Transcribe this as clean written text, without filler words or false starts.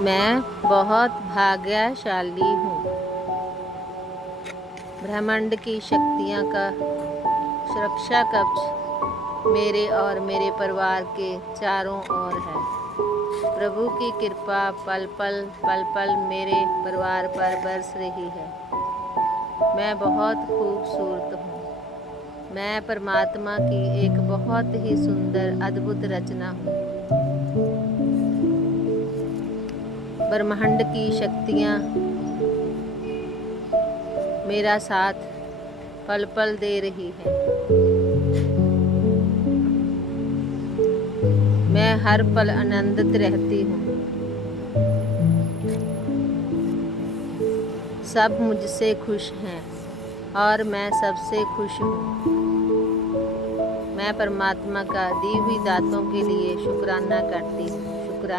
मैं बहुत भाग्यशाली हूँ। ब्रह्मांड की शक्तियाँ का सुरक्षा कवच मेरे और मेरे परिवार के चारों ओर है। प्रभु की कृपा पल पल मेरे परिवार पर बरस रही है। मैं बहुत खूबसूरत हूँ। मैं परमात्मा की एक बहुत ही सुंदर अद्भुत रचना हूँ। ब्रह्मांड की शक्तियाँ मेरा साथ पल पल दे रही है। मैं हर पल आनंदित रहती हूँ। सब मुझसे खुश हैं और मैं सबसे खुश हूँ। मैं परमात्मा का दी हुई दातों के लिए शुक्राना करती हूँ। शुक्राना।